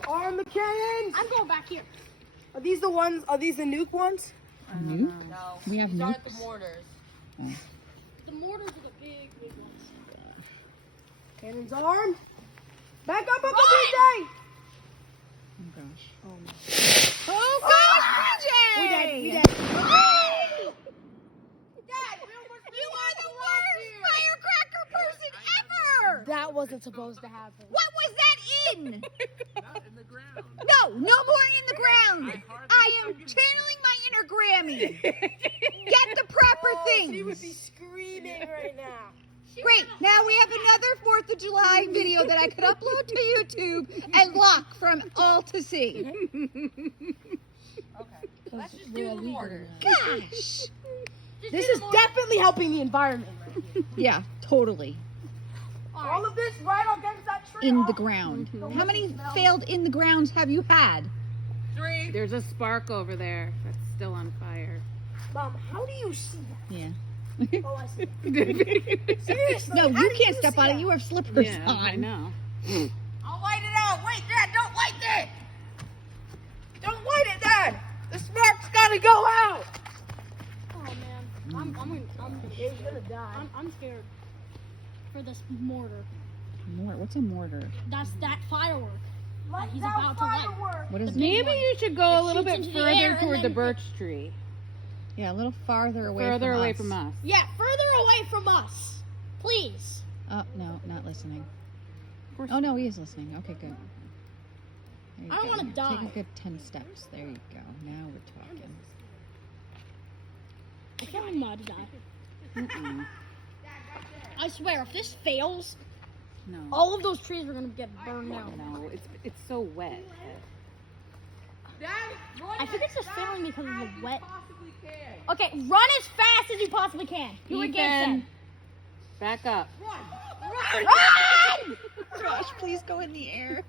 go. Arm the cannons. I'm going back here. Are these the ones? Are these the nuke ones? Nukes? No, We have these aren't the nukes? mortars. The mortars are the big ones. Cannons armed. Back up, Uncle BJ. Oh gosh. Oh gosh, BJ! We dead. You are the worst firecracker person ever! That wasn't supposed to happen. What was that in? Not in the ground. No more in the ground. I am channeling my inner Grammy. Get the proper She thing. would be screaming right now. Great. Now we have another 4th of July video that I could upload to YouTube and lock from all to see. Okay. Let's just do the mortar. Gosh. This is definitely helping the environment. Right here. Yeah, totally. All of this right against that tree. In the ground. How many failed in the grounds have you had? 3. There's a spark over there that's still on fire. Mom, how do you see that? Yeah. Oh, I see. Seriously. No, how you do can't step see on it. that? You have slippers Yeah, on. I know. I'll light it out. Wait, Dad, don't light it. Don't light it, Dad. The spark's gotta go out. Oh man, I'm gonna die. I'm scared for this mortar. What's a mortar? That's that firework. Light He's that about to light. firework. What is it? Maybe you should go a It little shoots bit into the air further and toward the then- birch tree. Yeah, a little farther away Further from away us. from us. Yeah, further away from us, please. Oh, no, not listening. Of course. Oh, no, he is listening. Okay, good. There you I don't go. wanna Take die. a good 10 steps. There you go. Now we're talking. I feel like I'm about to die. Mm-mm. I swear, if this fails, No. all of those trees are gonna get burned out. No, it's so wet. I think it's just failing because of the wet. Okay, run as fast as you possibly can. Do it again. Ethan, back up. Run! Josh, please go in the air.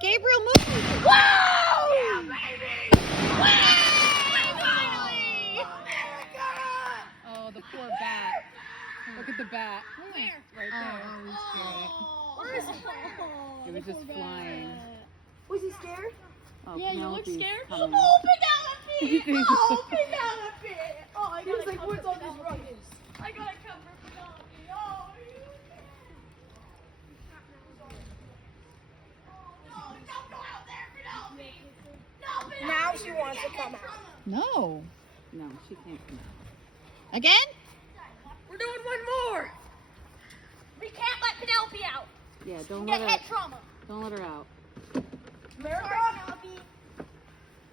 Gabriel, move! Whoa! Oh, the poor bat. Look at the bat. Where? Right there. Where is it? It was just flying. Was he scared? Oh, Yeah, you look Penelope's scared. coming. Oh, Penelope! Oh, Penelope! Oh, I He was gotta like, cover what's all this Penelope. ruckus? I gotta cover Penelope. Oh, no, don't go out there, Penelope! No, Penelope! Now she wants to come out. No. No, she can't come out. Again? We're doing one more. We can't let Penelope out. Yeah, don't Get let head her. trauma. Don't let her out. America? Sorry, Penelope.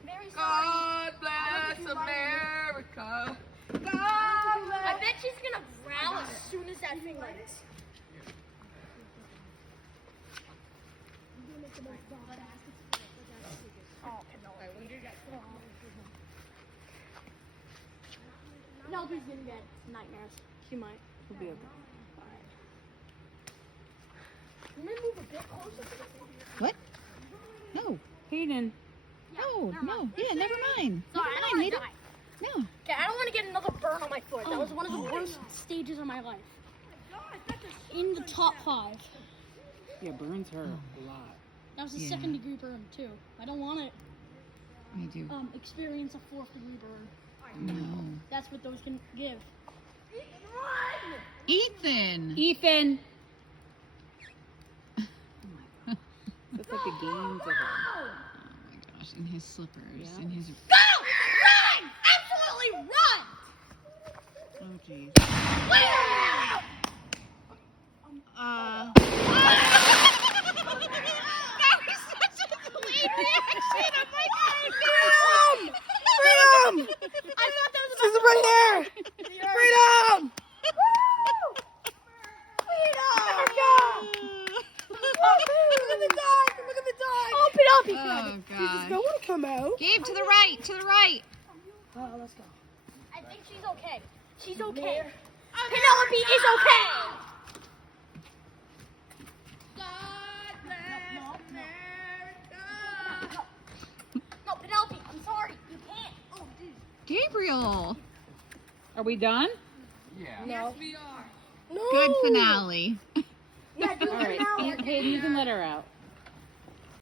Very sorry. God bless America. I bet she's gonna growl as soon as that thing lights. Oh, Penelope. Penelope's gonna get nightmares. She might. She'll be okay. Can we move a bit closer to the thing? What? No. Hayden. No, no. Yeah, never mind. Sorry, I Never don't mind, wanna Hayden. die. No. Okay, I don't want to get another burn on my foot. That was one of the worst stages of my life. In the top 5. Yeah, burns hurt a lot. That was a Yeah. 2nd degree burn too. I don't want to I do. experience a 4th degree burn. No. That's what those can give. Ethan! Ethan. That's like a game to her. Oh my gosh, in his slippers. Yeah. In his. Go! Run! Absolutely run! Oh, jeez. That was such a delayed reaction. I'm like, Freedom! I thought that was She's right there! Freedom! Oh, Penelope! Oh, Does God. no one come out? Gabe, to the right, to the right. Oh, let's go. I think she's okay. She's okay. Penelope is okay. God bless America. No, Penelope, I'm sorry. You can't. Oh, dude. Gabriel. Are we done? Yeah. No. We are. No. Good finale. Yeah, do All it right. now. Hayden, you can let her out.